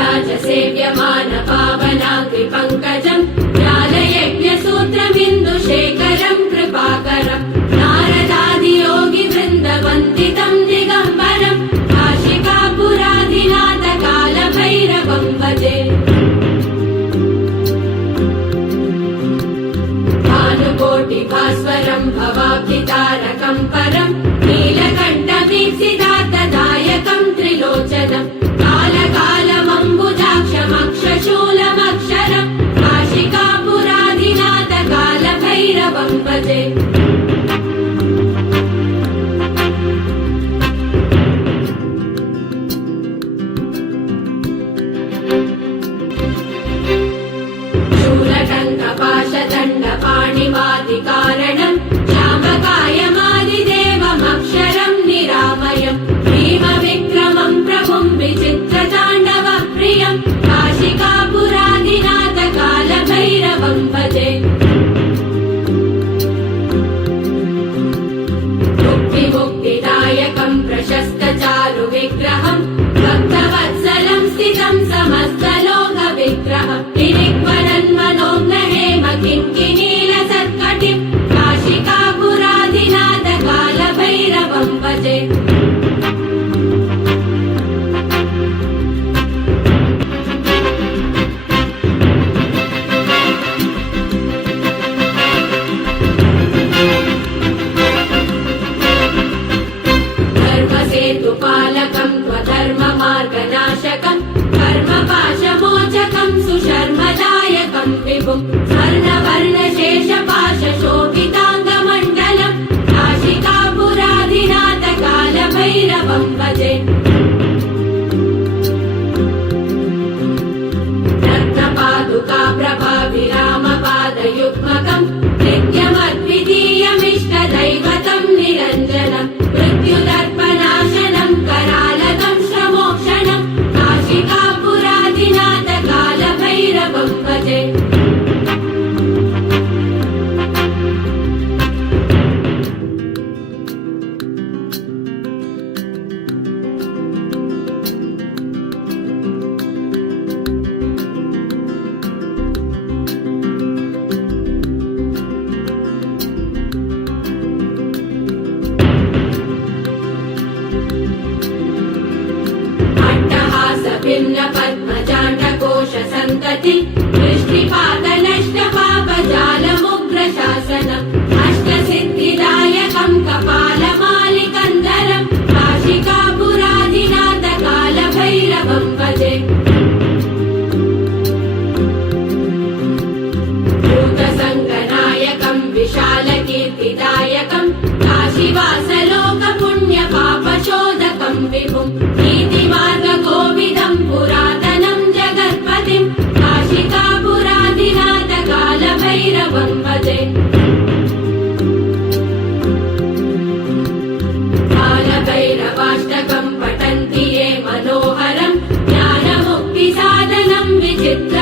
देवराजसेव्यमान पावनाग्रि पङ्कजम् ज्ञानयज्ञसूत्रमिन्दुशेखरम् कृपाकरम् नारदादियोगिवृन्दवन्दितम् दिगम्बरम् काशिकापुराधिनाथ कालभैरवम् भजे भानुकोटिभास्वरम् भवाब्धितारकम् परम् नीलकण्ठवीक्षितार्थदायकम् त्रिलोचनम् कालकालमम्बुजाक्षमक्षशूलमक्षरम् काशिकापुराधिनाथ कालभैरवम् भजे शूलटङ्कपाशदण्डपाणिवादिकारणम् श्यामकायमादिदेवमक्षरम् निरामयम् भीमविक्रमम् प्रभुम् विचित्रताण्डवप्रियम् काशिकापुराधिनाथ कालभैरवम् भजे मुक्तिमुक्तिदायकम् प्रशस्तचारुविग्रहम् भक्तवत्सलम् स्थितम् समस्तलोकविग्रहम् निरिक्वरन्मनोज्ञहेम किङ्किणीलसत्कटिम् काशिकापुराधिनाथ कालभैरवम् भजे धर्मसेतुपालकम् त्वधर्ममार्गनाशकम् कर्मपाशमोचकम् सुशर्मदायकम् विभुम् स्वर्णवर्णशेषपाशशोभिताङ्गमण्डलम् काशिकापुराधिनाथ कालभैरवम् भजे रत्नपादुका प्रभाभिरामपादयुग्मकम् नित्यमद्वितीयमिष्टदैवतम् निरञ्जनम् मृत्युदर्पनाशनम् करालकम् श्रमोक्षणम् काशिकापुराधिनाथ कालभैरवम् भजे भिन्न पद्मजाण्डकोश सन्तति वृष्टिपातनष्टपापजालमुग्रशासनम् अष्टसिद्धिदायकम् कपालमालिकन्दरम् काशिकापुराधिनाथ कालभैरवम् भजे भूतसङ्गनायकम् विशालकीर्तिदायकम् काशीवासलोकपुण्यपापशोधकम् विभुम् नीतिमार्गकोविदम् पुरातनम् जगत्पतिम् काशिकापुराधिनाथ कालभैरवम् भजे कालभैरवाष्टकम् पठन्ति ये मनोहरम् ज्ञानमुक्तिसाधनम् विचित्र